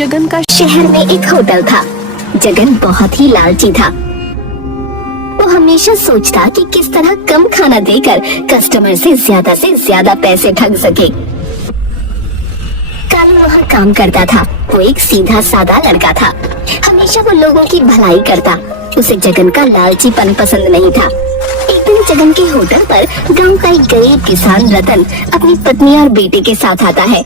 जगन का शहर में एक होटल था। जगन बहुत ही लालची था। वो हमेशा सोचता कि किस तरह कम खाना देकर कस्टमर से ज्यादा पैसे ठग सके। कालू वहाँ काम करता था। वो एक सीधा साधा लड़का था। हमेशा वो लोगों की भलाई करता। उसे जगन का लालचीपन पसंद नहीं था। एक दिन जगन के होटल पर गांव का एक गरीब किसान रतन अपनी पत्नी और बेटे के साथ आता है।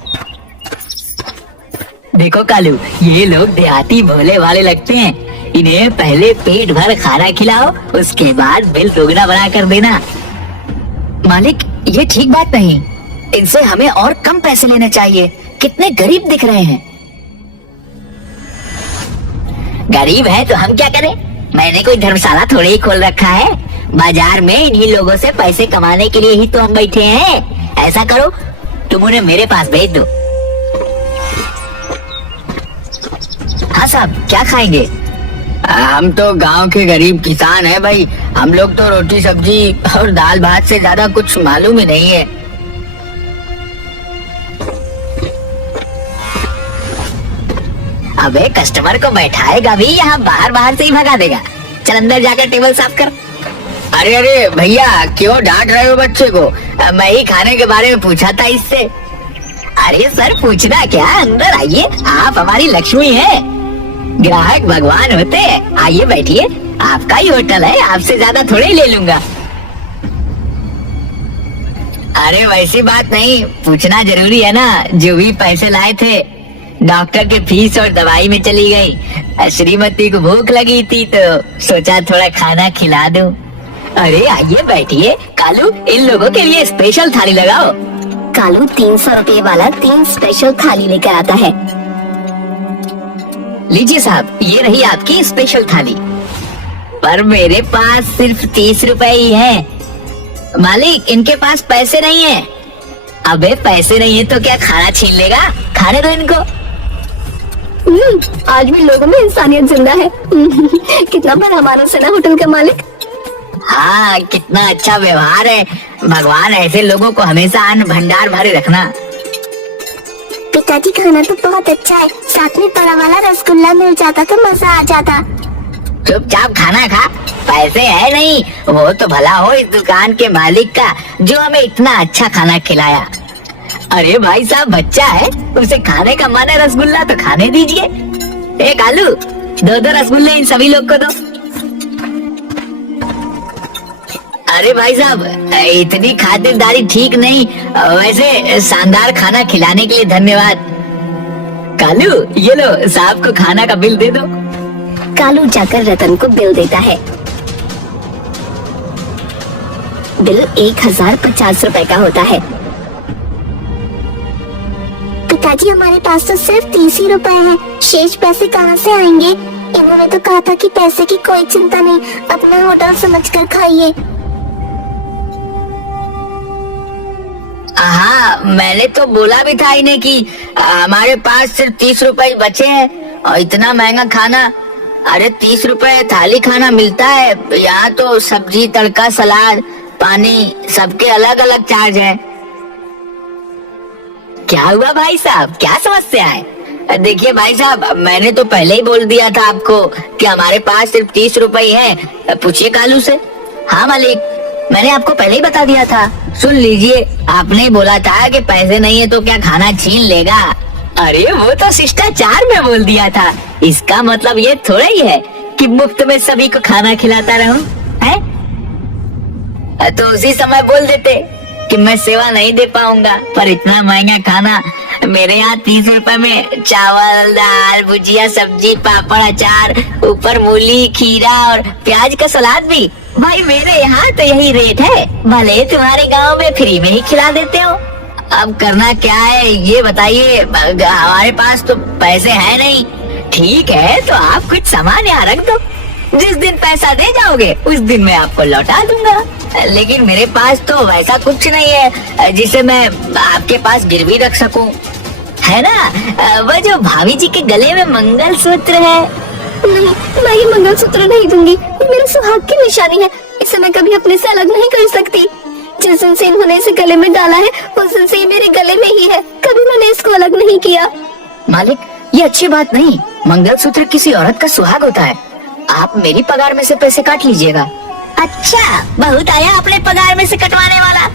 देखो कालू, ये लोग देहाती भोले वाले लगते हैं। इन्हें पहले पेट भर खाना खिलाओ, उसके बाद बिल दोगुना बना कर देना। मालिक, ये ठीक बात नहीं। इनसे हमें और कम पैसे लेने चाहिए। कितने गरीब दिख रहे हैं। गरीब है तो हम क्या करें? मैंने कोई धर्मशाला थोड़ी ही खोल रखा है। बाजार में इन्हीं लोगों से पैसे कमाने के लिए ही तो हम बैठे हैं। ऐसा करो, तुम उन्हें मेरे पास भेज दो। हाँ साहब, क्या खाएंगे? हम तो गांव के गरीब किसान हैं भाई। हम लोग तो रोटी सब्जी और दाल भात से ज्यादा कुछ मालूम ही नहीं है। अबे कस्टमर को बैठाएगा भी यहाँ बाहर से ही भगा देगा। चल अंदर जाकर टेबल साफ कर। अरे अरे भैया, क्यों डांट रहे हो बच्चे को? मैं ही खाने के बारे में पूछा था इससे। अरे सर, पूछना क्या, अंदर आइए। आप हमारी लक्ष्मी हैं। ग्राहक भगवान होते हैं। आइए बैठिए, आपका ही होटल है, आपसे ज्यादा थोड़े ही ले लूंगा। अरे वैसी बात नहीं, पूछना जरूरी है ना। जो भी पैसे लाए थे डॉक्टर के फीस और दवाई में चली गई। श्रीमती को भूख लगी थी तो सोचा थोड़ा खाना खिला दूं। अरे आइए बैठिए। कालू, इन लोगों के लिए स्पेशल थाली लगाओ। कालू 300 रुपए वाला 3 स्पेशल थाली लेकर आता है। लीजिए साहब, ये रही आपकी स्पेशल थाली। पर मेरे पास सिर्फ 30 रुपए ही है। मालिक, इनके पास पैसे नहीं है। अबे पैसे नहीं है तो क्या खाना छीन लेगा? खाने दो इनको। आज भी लोगों में इंसानियत जिंदा है। कितना बड़ा मानुस है ना होटल का मालिक। हाँ, कितना अच्छा व्यवहार है। भगवान ऐसे लोगों को हमेशा अन्न भंडार भरे रखना। पिताजी, खाना तो बहुत अच्छा है। साथ में बड़ा वाला रसगुल्ला मिल जाता तो मजा आ जाता। चुपचाप खाना खा। पैसे है नहीं, वो तो भला हो इस दुकान के मालिक का जो हमें इतना अच्छा खाना खिलाया। अरे भाई साहब, बच्चा है, उसे खाने का मन है रसगुल्ला तो खाने दीजिए। ए कालू, 2 रसगुल्ले इन सभी लोग को दो। अरे भाई साहब, इतनी खातिरदारी ठीक नहीं। वैसे शानदार खाना खिलाने के लिए धन्यवाद। कालू, ये लो, साहब को खाना का बिल दे दो। कालू जाकर रतन को बिल देता है। बिल 1050 रुपए का होता है। पिताजी, हमारे पास तो सिर्फ 30 ही रुपए हैं। शेष पैसे कहाँ से आएंगे? इन्होंने तो कहा था कि पैसे की कोई चिंता नहीं, अपना होटल समझकर खाइए। हाँ, मैंने तो बोला भी था इन्हें कि हमारे पास सिर्फ 30 रुपए बचे हैं और इतना महंगा खाना। अरे 30 रुपए थाली खाना मिलता है यहाँ तो। सब्जी, तड़का, सलाद, पानी, सबके अलग अलग चार्ज है। क्या हुआ भाई साहब, क्या समस्या है? देखिए भाई साहब, मैंने तो पहले ही बोल दिया था आपको कि हमारे पास सिर्फ 30 रुपए है। पूछिए कालू से। हाँ मालिक, मैंने आपको पहले ही बता दिया था। सुन लीजिए, आपने ही बोला था कि पैसे नहीं है तो क्या खाना छीन लेगा। अरे वो तो शिष्टाचार में बोल दिया था। इसका मतलब ये थोड़ा ही है कि मुफ्त में सभी को खाना खिलाता रहूं, है? तो उसी समय बोल देते कि मैं सेवा नहीं दे पाऊंगा। पर इतना महंगा खाना मेरे यहाँ 30 रुपए में चावल, दाल, भुजिया, सब्जी, पापड़, अचार, ऊपर मूली, खीरा और प्याज का सलाद भी। भाई मेरे यहाँ तो यही रेट है। भले तुम्हारे गांव में फ्री में ही खिला देते हो। अब करना क्या है ये बताइए। हमारे पास तो पैसे है नहीं। ठीक है, तो आप कुछ सामान यहाँ रख दो। जिस दिन पैसा दे जाओगे उस दिन मैं आपको लौटा दूंगा। लेकिन मेरे पास तो वैसा कुछ नहीं है जिसे मैं आपके पास गिरवी रख सकूं। है ना वो जो भाभी जी के गले में मंगलसूत्र है? नहीं, मैं ये मंगलसूत्र नहीं दूंगी। मेरे सुहाग की निशानी है। इसे मैं कभी अपने से अलग नहीं कर सकती। जिस दिन से इन्होंने इसे गले में डाला है उस दिन से ये मेरे गले में ही है। कभी मैंने इसको अलग नहीं किया। मालिक, ये अच्छी बात नहीं। मंगलसूत्र किसी औरत का सुहाग होता है। आप मेरी पगार में से पैसे काट लीजिएगा। अच्छा, बहुत आया अपने पगार में से कटवाने वाला।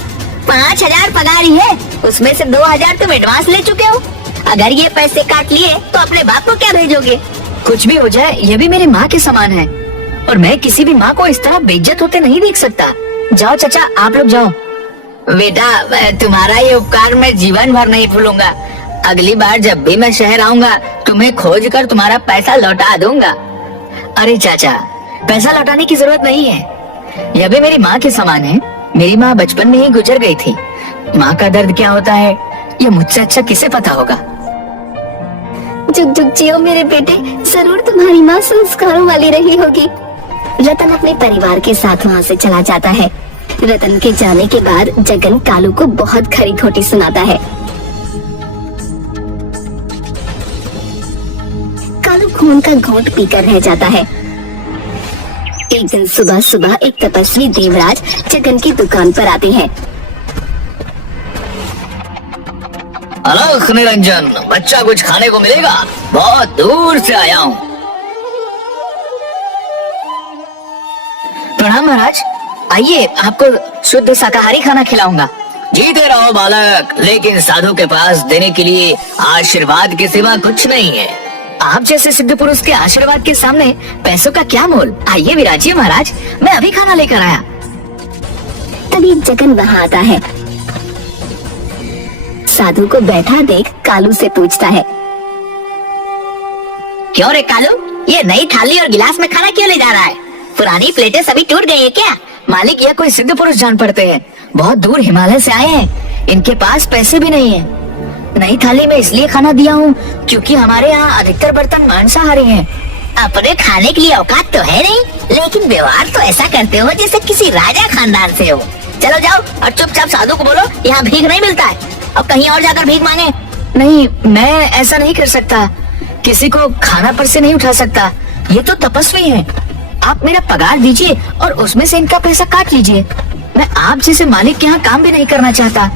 5,000 पगार ही है, उसमें से 2,000 तुम एडवांस ले चुके हो। अगर ये पैसे काट लिए तो अपने बाप को क्या भेजोगे? कुछ भी हो जाए, ये भी मेरी माँ के समान है और मैं किसी भी माँ को इस तरह बेइज्जत होते नहीं देख सकता। जाओ चाचा, आप लोग जाओ। बेटा, तुम्हारा ये उपकार मैं जीवन भर नहीं भूलूंगा। अगली बार जब भी मैं शहर आऊंगा तुम्हें खोज कर तुम्हारा पैसा लौटा दूंगा। अरे चाचा, पैसा लौटाने की जरूरत नहीं है। यह भी मेरी माँ के समान है। मेरी माँ बचपन में ही गुजर गई थी। माँ का दर्द क्या होता है यह मुझसे अच्छा किसे पता होगा। जुग जुग जियो मेरे बेटे, जरूर तुम्हारी माँ संस्कारों वाली रही होगी। रतन अपने परिवार के साथ वहाँ से चला जाता है। रतन के जाने के बाद जगन कालू को बहुत खरी खोटी सुनाता है। कालू खून का घूंट पीकर रह जाता है। एक दिन सुबह सुबह एक तपस्वी देवराज जगन की दुकान पर आते हैं। अलख निरंजन, बच्चा कुछ खाने को मिलेगा? बहुत दूर से आया हूँ। प्रणाम महाराज, आइए आपको शुद्ध शाकाहारी खाना खिलाऊंगा। जीते रहो बालक, लेकिन साधु के पास देने के लिए आशीर्वाद के सिवा कुछ नहीं है। आप जैसे सिद्ध पुरुष के आशीर्वाद के सामने पैसों का क्या मोल। आइए विराजिए महाराज, मैं अभी खाना लेकर आया। तभी जगन वहाँ आता है। साधु को बैठा देख कालू से पूछता है, क्यों रे कालू, ये नई थाली और गिलास में खाना क्यों ले जा रहा है? पुरानी प्लेटें सभी टूट गई है क्या? मालिक, यह कोई सिद्ध पुरुष जान पड़ते हैं। बहुत दूर हिमालय से आए हैं, इनके पास पैसे भी नहीं है। नई थाली में इसलिए खाना दिया हूँ क्योंकि हमारे यहाँ अधिकतर बर्तन मांसाहारी हैं। अपने खाने के लिए औकात तो है नहीं, लेकिन व्यवहार तो ऐसा करते हो जैसे किसी राजा खानदान से हो। चलो जाओ और चुपचाप साधु को बोलो यहाँ भीख नहीं मिलता है, अब कहीं और जाकर भीख मांगे। नहीं, मैं ऐसा नहीं कर सकता। किसी को खाना पर से नहीं उठा सकता। ये तो तपस्वी हैं। आप मेरा पगार दीजिए और उसमें से इनका पैसा काट लीजिए। मैं आप जैसे मालिक के यहाँ काम भी नहीं करना चाहता।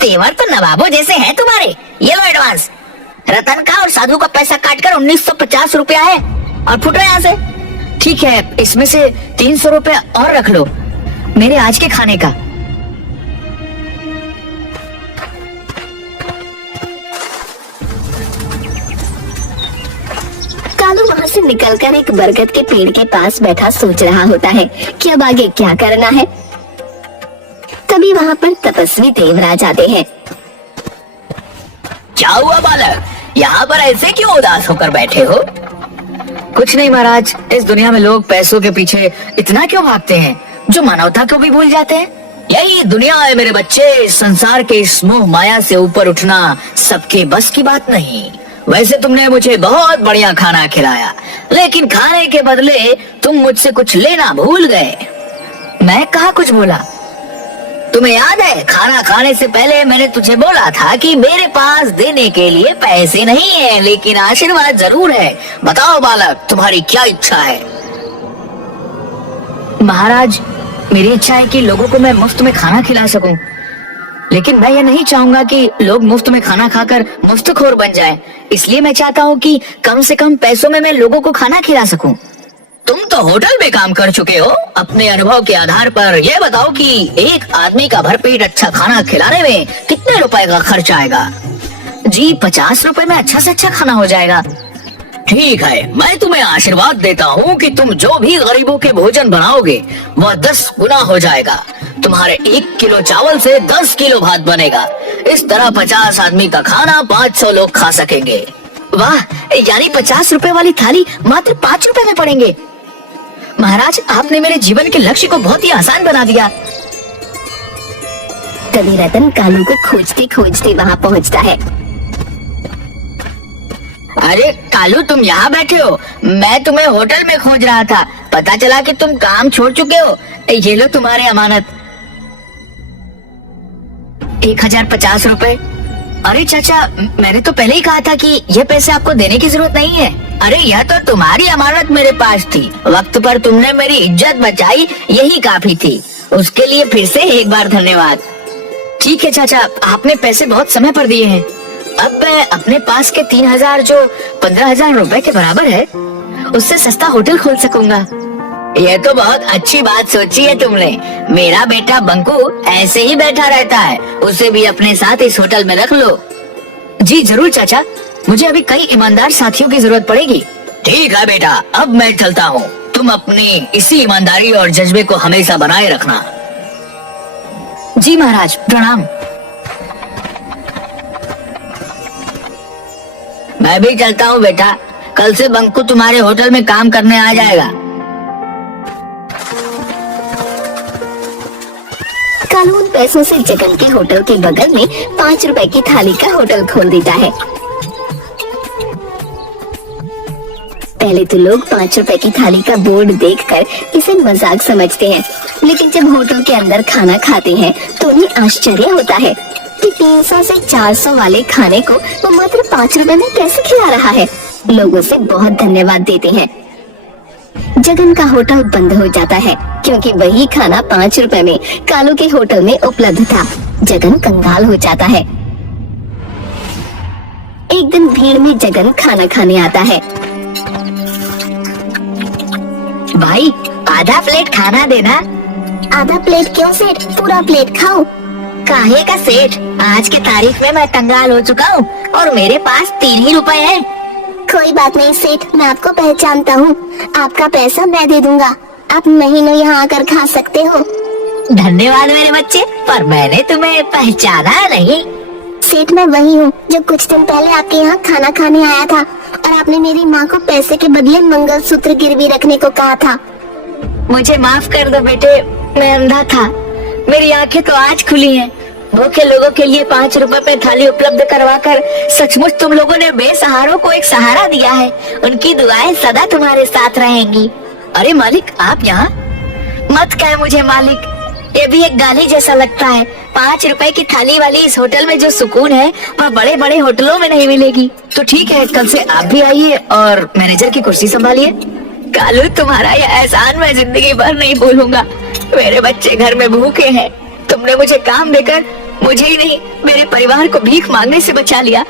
तेवर तो नवाबों जैसे हैं तुम्हारे। ये लो एडवांस। रतन का और साधु का पैसा काटकर 1950 रुपया है और फुटो यहाँ से। ठीक है, इसमें से 300 रुपया और रख लो मेरे आज के खाने का। कालू वहाँ से निकलकर एक बरगद के पेड़ के पास बैठा सोच रहा होता है कि अब आगे क्या करना है। तभी वहाँ पर तपस्वी देवराज आते हैं। क्या हुआ बालक, यहाँ पर ऐसे क्यों उदास होकर बैठे हो? कुछ नहीं महाराज, इस दुनिया में लोग पैसों के पीछे इतना क्यों भागते हैं जो मानवता को भी भूल जाते हैं। यही दुनिया है मेरे बच्चे। इस संसार के इस मोह माया से ऊपर उठना सबके बस की बात नहीं। वैसे तुमने मुझे बहुत बढ़िया खाना खिलाया, लेकिन खाने के बदले तुम मुझसे कुछ लेना भूल गए। मैं कहाँ कुछ बोला? तुम्हें याद है, खाना खाने से पहले मैंने तुझे बोला था कि मेरे पास देने के लिए पैसे नहीं है, लेकिन आशीर्वाद जरूर है। बताओ बालक, तुम्हारी क्या इच्छा है? महाराज, मेरी इच्छा है कि लोगों को मैं मुफ्त में खाना खिला सकूं, लेकिन मैं ये नहीं चाहूंगा कि लोग मुफ्त में खाना खाकर मुफ्तखोर बन जाएं। इसलिए मैं चाहता हूँ कि कम से कम पैसों में मैं लोगों को खाना खिला सकूं। तुम तो होटल में काम कर चुके हो। अपने अनुभव के आधार पर यह बताओ कि एक आदमी का भरपेट अच्छा खाना खिलाने में कितने रुपए का खर्च आएगा? जी, 50 रुपए में अच्छा से अच्छा खाना हो जाएगा। ठीक है, मैं तुम्हें आशीर्वाद देता हूँ कि तुम जो भी गरीबों के भोजन बनाओगे वह 10 गुना हो जाएगा। तुम्हारे 1 किलो चावल से 10 किलो भात बनेगा। इस तरह 50 आदमी का खाना 500 लोग खा सकेंगे। वाह, यानी 50 रुपए वाली थाली मात्र 5 रुपए में पड़ेंगे। महाराज, आपने मेरे जीवन के लक्ष्य को बहुत ही आसान बना दिया। तभी रतन कालू को खोजते खोजते वहाँ पहुँचता है। अरे कालू, तुम यहाँ बैठे हो? मैं तुम्हें होटल में खोज रहा था। पता चला कि तुम काम छोड़ चुके हो। ये लो तुम्हारे अमानत, 1050 रुपए। अरे चाचा, मैंने तो पहले ही कहा था कि ये पैसे आपको देने की जरूरत नहीं है। अरे यह तो तुम्हारी अमानत मेरे पास थी। वक्त पर तुमने मेरी इज्जत बचाई, यही काफी थी। उसके लिए फिर से एक बार धन्यवाद। ठीक है चाचा, आपने पैसे बहुत समय पर दिए हैं। अब मैं अपने पास के 3,000 जो 15,000 रुपए के बराबर है, उससे सस्ता होटल खोल सकूंगा। ये तो बहुत अच्छी बात सोची है तुमने। मेरा बेटा बंकू ऐसे ही बैठा रहता है, उसे भी अपने साथ इस होटल में रख लो। जी जरूर चाचा, मुझे अभी कई ईमानदार साथियों की जरूरत पड़ेगी। ठीक है बेटा, अब मैं चलता हूँ। तुम अपनी इसी ईमानदारी और जज्बे को हमेशा बनाए रखना। जी महाराज, प्रणाम। मैं भी चलता हूँ बेटा, कल से बंकू तुम्हारे होटल में काम करने आ जाएगा। कालू उन पैसों से जगन के होटल के बगल में 5 रुपए की थाली का होटल खोल देता है। पहले तो लोग 5 रुपए की थाली का बोर्ड देखकर इसे मजाक समझते हैं, लेकिन जब होटल के अंदर खाना खाते हैं तो उन्हें आश्चर्य होता है कि 300 से 400 वाले खाने को वो मात्र 5 रुपए में कैसे खिला रहा है। लोग उसे बहुत धन्यवाद देते हैं। जगन का होटल बंद हो जाता है क्योंकि वही खाना 5 रुपए में कालू के होटल में उपलब्ध था। जगन कंगाल हो जाता है। एक दिन भीड़ में जगन खाना खाने आता है। भाई आधा प्लेट खाना देना। आधा प्लेट क्यों सेठ, पूरा प्लेट खाओ। काहे का सेठ, आज की तारीख में मैं कंगाल हो चुका हूँ और मेरे पास 3 ही रुपए हैं। कोई बात नहीं सेठ, मैं आपको पहचानता हूँ। आपका पैसा मैं दे दूंगा, आप महीनों यहाँ आकर खा सकते हो। धन्यवाद मेरे बच्चे, पर मैंने तुम्हें पहचाना नहीं। सेठ मैं वही हूँ जो कुछ दिन पहले आपके यहाँ खाना खाने आया था और आपने मेरी माँ को पैसे के बदले मंगलसूत्र गिरवी रखने को कहा था। मुझे माफ कर दो बेटे, मैं अंधा था। मेरी आंखें तो आज खुली हैं। भूखे लोगों के लिए 5 रुपए पे थाली उपलब्ध करवाकर सचमुच तुम लोगों ने बेसहारों को एक सहारा दिया है। उनकी दुआएं सदा तुम्हारे साथ रहेंगी। अरे मालिक, आप यहाँ? मत कहे मुझे मालिक, ये भी एक गाली जैसा लगता है। 5 रुपए की थाली वाली इस होटल में जो सुकून है वह बड़े बड़े होटलों में नहीं मिलेगी। तो ठीक है, कल से आप भी आइए और मैनेजर की कुर्सी संभालिए। कालू, तुम्हारा यह एहसान मैं जिंदगी भर नहीं भूलूंगा। मेरे बच्चे घर में भूखे हैं, तुमने मुझे काम देकर मुझे ही नहीं मेरे परिवार को भीख मांगने से बचा लिया।